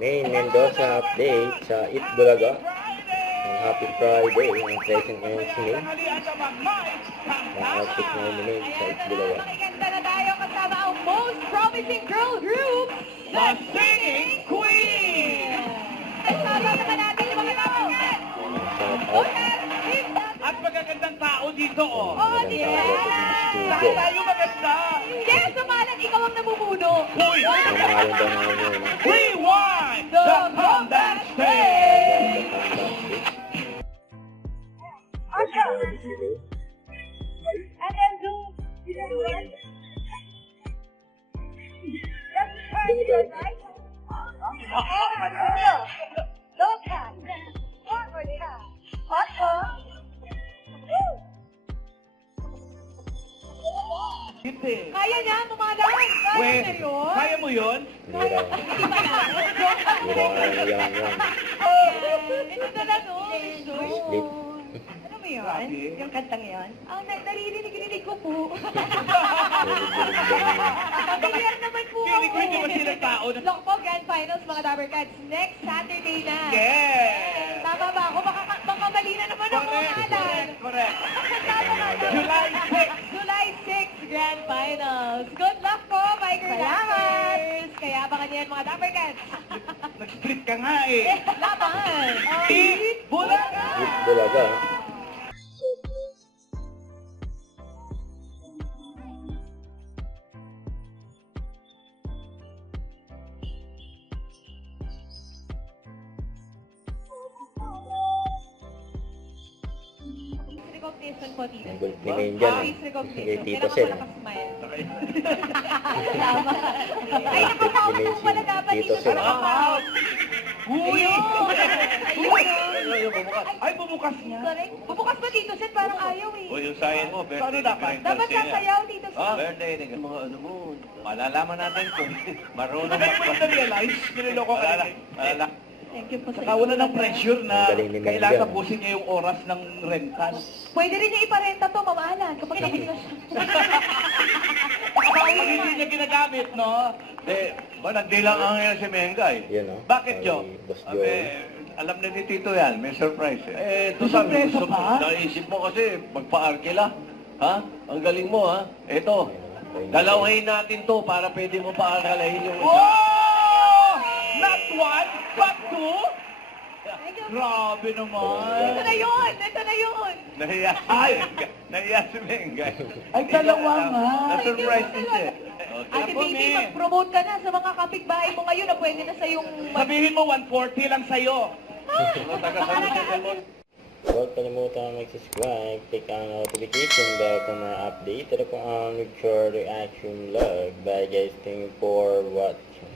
Main Mendoza update sa Itbulaga. Ang Happy Friday, ang present ngayon si May. Ang outfit na May sa Itbulaga. Makikanta na tayo kasama ang most promising girl group, The Singing Queen! Kasama naman natin yung mga tao. Shout out. At magagandang tao dito, oh. Oh, di ba? Lahat tayo maganda. Yes, sumalan, ikaw ang namumuno. Uy! Ang mahalong daw na ngayon. Rewind the comeback stage! And then do Hindi. Kaya niya, tumalan. Kaya Wait, niya yun. kaya mo yun? Hira. Hindi ba na? Hira na yan yan. Ito talaga, oh. Sleep. Ano mo yun? Grabe. Yung kantang yun? Ang naririnig ko po. Bulig-bulig lang. Familiar naman po ako. Kinig ko naman sila tao na... Look po, Grand Finals, mga Dabber Cats, next Saturday na. Yes! Tama ba ako? Baka mali na naman ako Correct, alam. correct. Tama ba? July 6. July 6, Grand Finals. Good luck po, Biker Dabbers! Kaya abangan niyo yan, mga Dabber Cats. Nag-split ka nga eh. Laban! Bulaga! Itbulaga. Recognition po, Tito. Ang gulit ni Main dyan. Please recognition. Kay Tito Kailangan Sen. ko nakasmile. Tama. Ay, nakasama po pala dapat Tito dito Sen. sa nakasama. Uy! Ayun! Ay, bumukas niya. Correct. Bubukas ba Tito Sen? Parang ayaw eh. O yung sayan mo, birthday Paano dapat? ni Dapat Garcia. sasayaw Tito Sen. Birthday ni mga ano mo. Malalaman natin kung marunong Kaya mo na-realize, niloloko ka rin. Malala. Thank you po sa Saka wala ng pressure na Ang galing ni Mel kailangan yan. tapusin niya yung oras ng rental. Pwede rin niya iparenta to, mamahalan. Kapag tapos na siya. Pag hindi niya ginagamit, no? Ba, nagdilang ang yan si Mengay. Yun o. Bakit, Joe? Boss Abe, Joe. alam na ni Tito yan, may surprise eh. May surprise pa? Naisip mo kasi, magpa-arkila. Ha? Ang galing mo ha? Ito, dalawahin natin to para pwede mo pa-arkalahin yung isa. Oh! Not one, but two? Thank you. Grabe Ito naman. na yun! Ito na yun! Nahiya si Mengay. Nahiya si Mengay. Ay, dalawa nga. Na-surprise din siya. Ate Baby, mag-promote ka na sa mga kapitbahay mo ngayon na pwede na sa yung... Sabihin mo, 140 lang sa'yo. Huwag kalimutan mag-subscribe, click ang notification bell para mga update. Ito po ang Mature Reaction Vlog. Bye guys, thank you for watching.